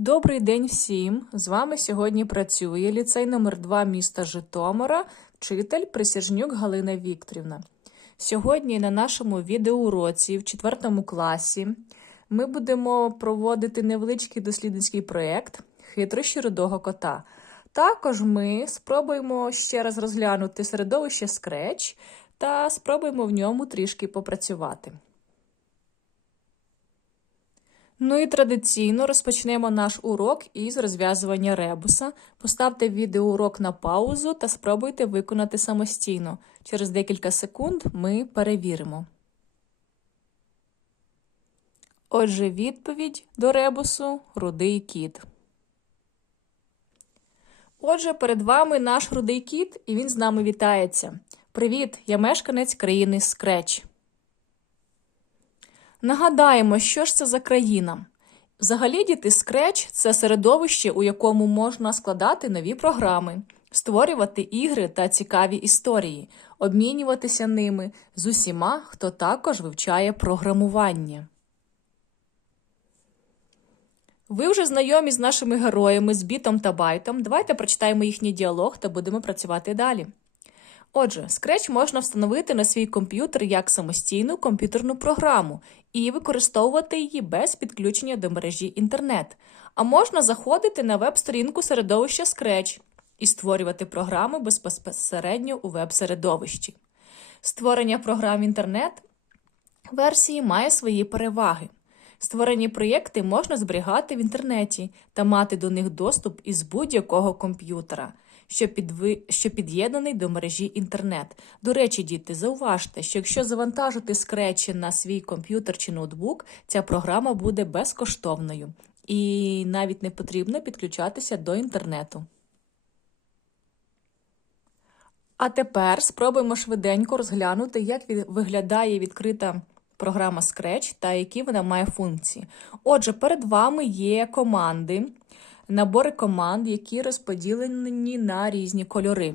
Добрий день всім! З вами сьогодні працює ліцей номер 2 міста Житомира, вчитель Присяжнюк Галина Вікторівна. Сьогодні на нашому відеоуроці в 4 класі ми будемо проводити невеличкий дослідницький проєкт Хитрощі рудого кота. Також ми спробуємо ще раз розглянути середовище Scratch та спробуємо в ньому трішки попрацювати. Ну і традиційно розпочнемо наш урок із розв'язування ребуса. Поставте відеоурок на паузу та спробуйте виконати самостійно. Через декілька секунд ми перевіримо. Отже, відповідь до ребусу рудий кіт. Отже, перед вами наш рудий кіт, і він з нами вітається. Привіт, я мешканець країни Скреч. Нагадаємо, що ж це за країна. Взагалі, діти Scratch – це середовище, у якому можна складати нові програми, створювати ігри та цікаві історії, обмінюватися ними з усіма, хто також вивчає програмування. Ви вже знайомі з нашими героями, з бітом та байтом. Давайте прочитаємо їхній діалог та будемо працювати далі. Отже, Scratch можна встановити на свій комп'ютер як самостійну комп'ютерну програму і використовувати її без підключення до мережі інтернет. А можна заходити на веб-сторінку середовища Scratch і створювати програми безпосередньо у веб-середовищі. Створення програм інтернет версії має свої переваги. Створені проєкти можна зберігати в інтернеті та мати до них доступ із будь-якого комп'ютера що підви... що під'єднаний до мережі інтернет. До речі, діти, зауважте, що якщо завантажити скречі на свій комп'ютер чи ноутбук, ця програма буде безкоштовною і навіть не потрібно підключатися до інтернету. А тепер спробуємо швиденько розглянути, як виглядає відкрита програма Scratch та які вона має функції. Отже, перед вами є команди, набори команд, які розподілені на різні кольори.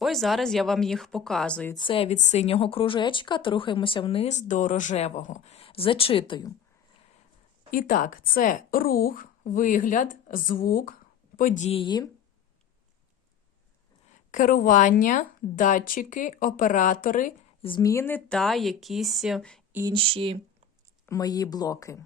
Ось зараз я вам їх показую. Це від синього кружечка, рухаємося вниз до рожевого. Зачитую. І так, це рух, вигляд, звук, події, керування, датчики, оператори, зміни та якісь інші мої блоки.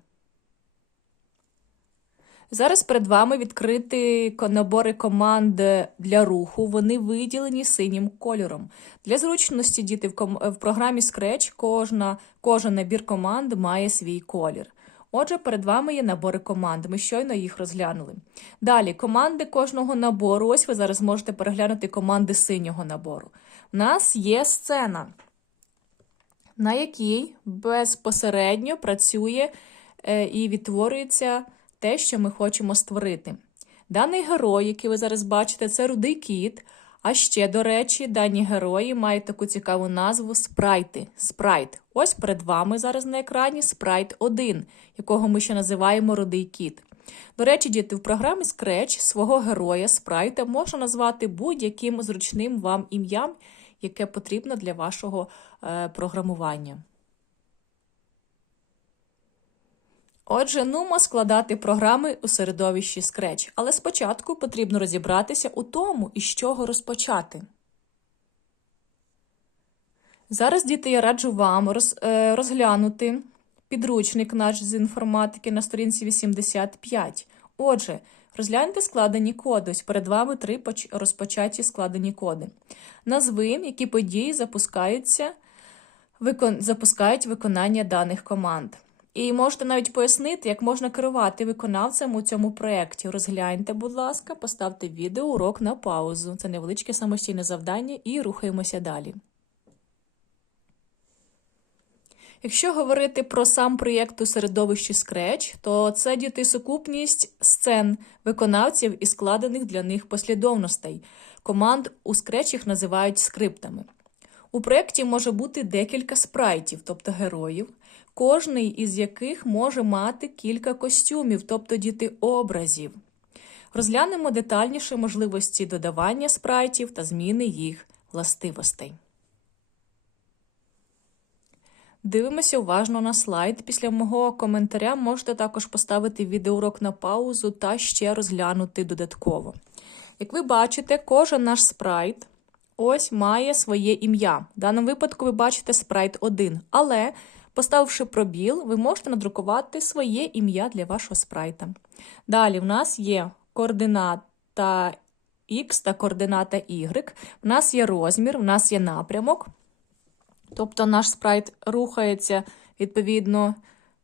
Зараз перед вами відкриті набори команд для руху. Вони виділені синім кольором. Для зручності діти в програмі Scratch кожна, кожен набір команд має свій колір. Отже, перед вами є набори команд. Ми щойно їх розглянули. Далі, команди кожного набору. Ось ви зараз можете переглянути команди синього набору. У нас є сцена, на якій безпосередньо працює е, і відтворюється те, що ми хочемо створити. Даний герой, який ви зараз бачите, це рудий кіт. А ще, до речі, дані герої мають таку цікаву назву спрайти. Спрайт. Ось перед вами зараз на екрані спрайт 1, якого ми ще називаємо рудий кіт. До речі, діти, в програмі Scratch свого героя спрайта можна назвати будь-яким зручним вам ім'ям, яке потрібно для вашого е, програмування. Отже, нумо складати програми у середовищі Scratch, але спочатку потрібно розібратися у тому, із чого розпочати. Зараз, діти, я раджу вам е, розглянути підручник наш з інформатики на сторінці 85. Отже, розгляньте складені коди. Ось перед вами три розпочаті складені коди. Назви, які події запускаються, викон, запускають виконання даних команд. І можете навіть пояснити, як можна керувати виконавцем у цьому проєкті. Розгляньте, будь ласка, поставте відео урок на паузу. Це невеличке самостійне завдання і рухаємося далі. Якщо говорити про сам проєкт у середовищі Scratch, то це діти сукупність сцен виконавців і складених для них послідовностей. Команд у Scratch їх називають скриптами. У проєкті може бути декілька спрайтів, тобто героїв, кожний із яких може мати кілька костюмів, тобто діти образів. Розглянемо детальніше можливості додавання спрайтів та зміни їх властивостей. Дивимося уважно на слайд. Після мого коментаря можете також поставити відеоурок на паузу та ще розглянути додатково. Як ви бачите, кожен наш спрайт ось має своє ім'я. В даному випадку ви бачите спрайт 1, але поставивши пробіл, ви можете надрукувати своє ім'я для вашого спрайта. Далі в нас є координата X та координата Y. В нас є розмір, в нас є напрямок. Тобто наш спрайт рухається відповідно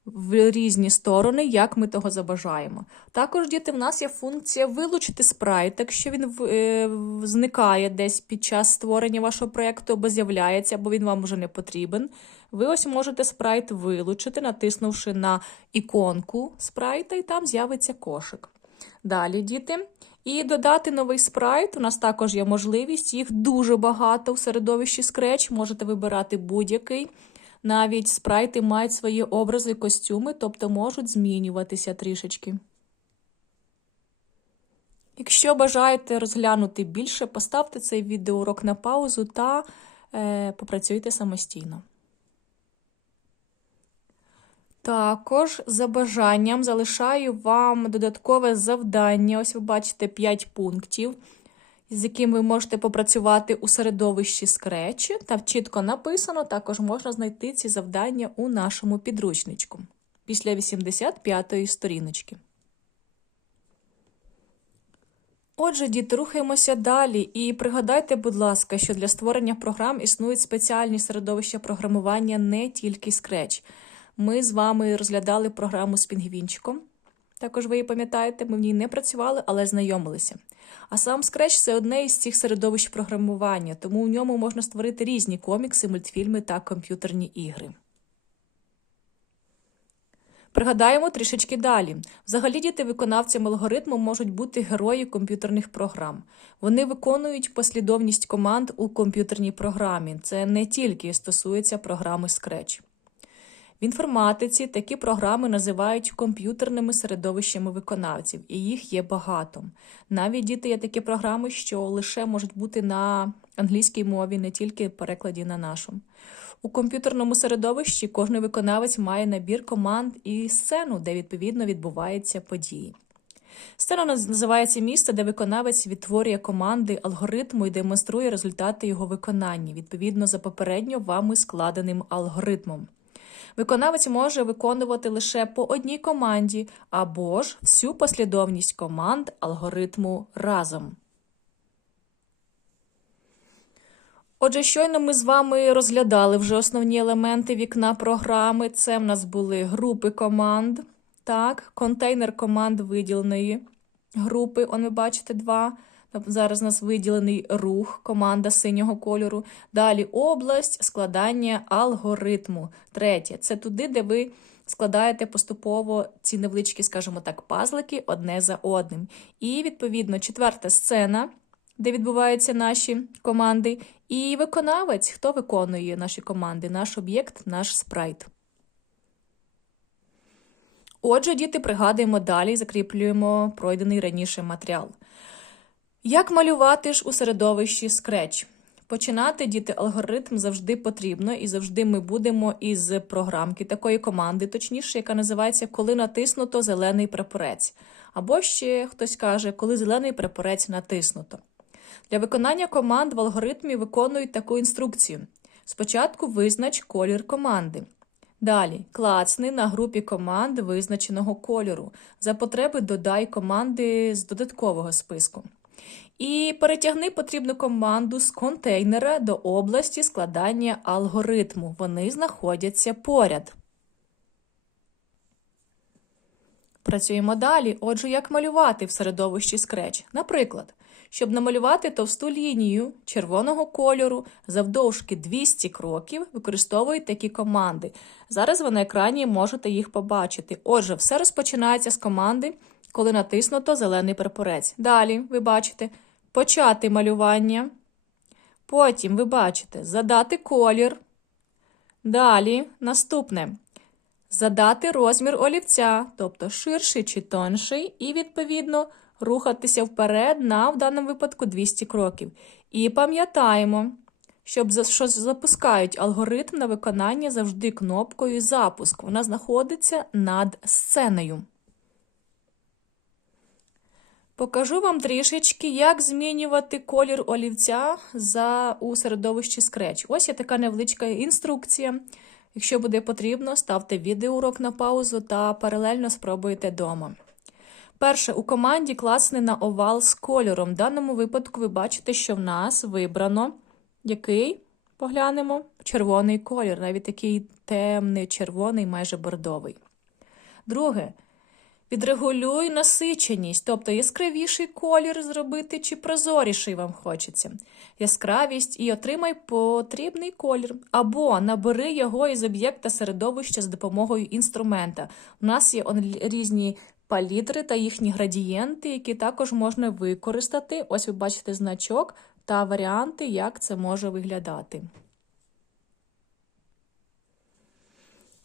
в різні сторони, як ми того забажаємо. Також, діти, в нас є функція вилучити спрайт, якщо він е, зникає десь під час створення вашого проєкту, або з'являється, або він вам вже не потрібен. Ви ось можете спрайт вилучити, натиснувши на іконку спрайта, і там з'явиться кошик. Далі, діти. І додати новий спрайт. У нас також є можливість. Їх дуже багато в середовищі Scratch. Можете вибирати будь-який. Навіть спрайти мають свої образи, костюми, тобто можуть змінюватися трішечки. Якщо бажаєте розглянути більше, поставте цей відеоурок на паузу та е, попрацюйте самостійно. Також за бажанням залишаю вам додаткове завдання. Ось ви бачите 5 пунктів, з яким ви можете попрацювати у середовищі Scratch. Там чітко написано, також можна знайти ці завдання у нашому підручничку після 85-ї сторіночки. Отже, діти, рухаємося далі. І пригадайте, будь ласка, що для створення програм існують спеціальні середовища програмування не тільки Scratch. Ми з вами розглядали програму з пінгвінчиком. Також ви її пам'ятаєте, ми в ній не працювали, але знайомилися. А сам Scratch – це одне із цих середовищ програмування, тому в ньому можна створити різні комікси, мультфільми та комп'ютерні ігри. Пригадаємо трішечки далі. Взагалі діти виконавцями алгоритму можуть бути герої комп'ютерних програм. Вони виконують послідовність команд у комп'ютерній програмі. Це не тільки стосується програми Scratch. В інформатиці такі програми називають комп'ютерними середовищами виконавців, і їх є багато. Навіть діти є такі програми, що лише можуть бути на англійській мові, не тільки перекладі на нашу. У комп'ютерному середовищі кожен виконавець має набір команд і сцену, де відповідно відбуваються події. Сцена називається місце, де виконавець відтворює команди алгоритму і демонструє результати його виконання, відповідно за попередньо вами складеним алгоритмом. Виконавець може виконувати лише по одній команді або ж всю послідовність команд алгоритму разом. Отже, щойно ми з вами розглядали вже основні елементи вікна програми. Це в нас були групи команд, так, контейнер команд виділеної групи. Он ви бачите два. Зараз у нас виділений рух, команда синього кольору. Далі область складання алгоритму. Третє це туди, де ви складаєте поступово ці невеличкі, скажімо так, пазлики одне за одним. І, відповідно, четверта сцена, де відбуваються наші команди. І виконавець, хто виконує наші команди, наш об'єкт, наш спрайт. Отже, діти, пригадуємо далі, закріплюємо пройдений раніше матеріал. Як малювати ж у середовищі Scratch? Починати діти алгоритм завжди потрібно, і завжди ми будемо із програмки такої команди, точніше, яка називається Коли натиснуто зелений прапорець. Або ще хтось каже, коли зелений прапорець натиснуто. Для виконання команд в алгоритмі виконують таку інструкцію. Спочатку визнач колір команди. Далі клацни на групі команд визначеного кольору. За потреби додай команди з додаткового списку. І перетягни потрібну команду з контейнера до області складання алгоритму. Вони знаходяться поряд. Працюємо далі. Отже, як малювати в середовищі Scratch? Наприклад, щоб намалювати товсту лінію червоного кольору завдовжки 200 кроків, використовують такі команди. Зараз ви на екрані можете їх побачити. Отже, все розпочинається з команди, коли натиснуто зелений прапорець. Далі ви бачите почати малювання. Потім ви бачите задати колір. Далі наступне задати розмір олівця, тобто ширший чи тонший, і, відповідно, рухатися вперед на, в даному випадку, 200 кроків. І пам'ятаємо, щоб що запускають алгоритм на виконання завжди кнопкою запуск. Вона знаходиться над сценою. Покажу вам трішечки, як змінювати колір олівця за, у середовищі Scratch. Ось є така невеличка інструкція. Якщо буде потрібно, ставте відеоурок на паузу та паралельно спробуйте вдома. Перше, у команді класне на овал з кольором. В даному випадку ви бачите, що в нас вибрано який, поглянемо, червоний колір, навіть такий темний, червоний, майже бордовий. Друге, Відрегулюй насиченість, тобто яскравіший колір зробити чи прозоріший вам хочеться. Яскравість і отримай потрібний колір. Або набери його із об'єкта середовища з допомогою інструмента. У нас є різні палітри та їхні градієнти, які також можна використати. Ось ви бачите значок та варіанти, як це може виглядати.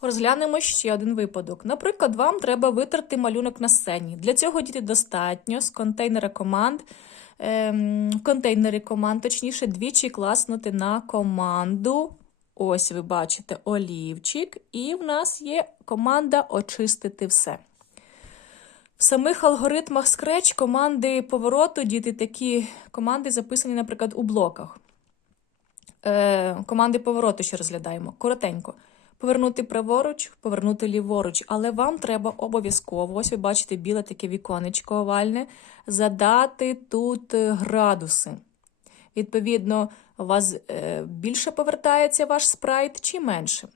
Розглянемо ще один випадок. Наприклад, вам треба витерти малюнок на сцені. Для цього діти достатньо з контейнера команд, ем, контейнери команд, точніше, двічі класнути на команду. Ось ви бачите олівчик, і в нас є команда очистити все. В самих алгоритмах Scratch команди повороту діти такі команди записані, наприклад, у блоках. Е, команди повороту ще розглядаємо. Коротенько. Повернути праворуч, повернути ліворуч. Але вам треба обов'язково, ось ви бачите біле таке віконечко овальне, задати тут е, градуси. Відповідно, у вас е, більше повертається ваш спрайт чи менше.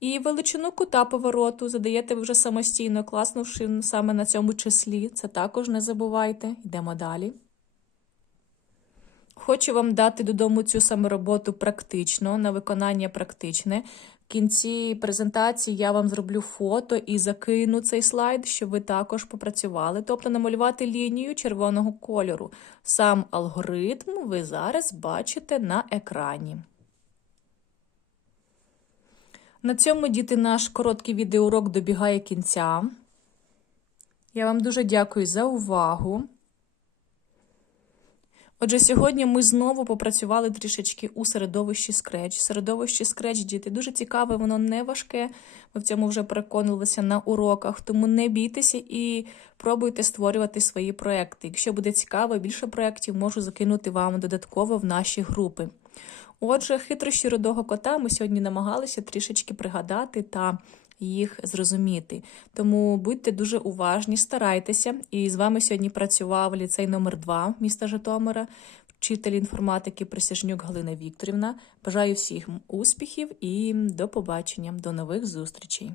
І величину кута повороту задаєте ви вже самостійно, класнувши саме на цьому числі. Це також не забувайте. Йдемо далі. Хочу вам дати додому цю саме роботу практично, на виконання практичне. В кінці презентації я вам зроблю фото і закину цей слайд, щоб ви також попрацювали, тобто намалювати лінію червоного кольору. Сам алгоритм ви зараз бачите на екрані. На цьому, діти, наш короткий відеоурок добігає кінця. Я вам дуже дякую за увагу. Отже, сьогодні ми знову попрацювали трішечки у середовищі Scratch. Середовище Scratch, діти, дуже цікаве, воно не важке. Ми в цьому вже переконувалися на уроках, тому не бійтеся і пробуйте створювати свої проекти. Якщо буде цікаво, більше проєктів можу закинути вам додатково в наші групи. Отже, хитрощі рудого кота ми сьогодні намагалися трішечки пригадати та їх зрозуміти. Тому будьте дуже уважні, старайтеся. І з вами сьогодні працював ліцей номер 2 міста Житомира, вчитель інформатики Присяжнюк Галина Вікторівна. Бажаю всіх успіхів і до побачення, до нових зустрічей.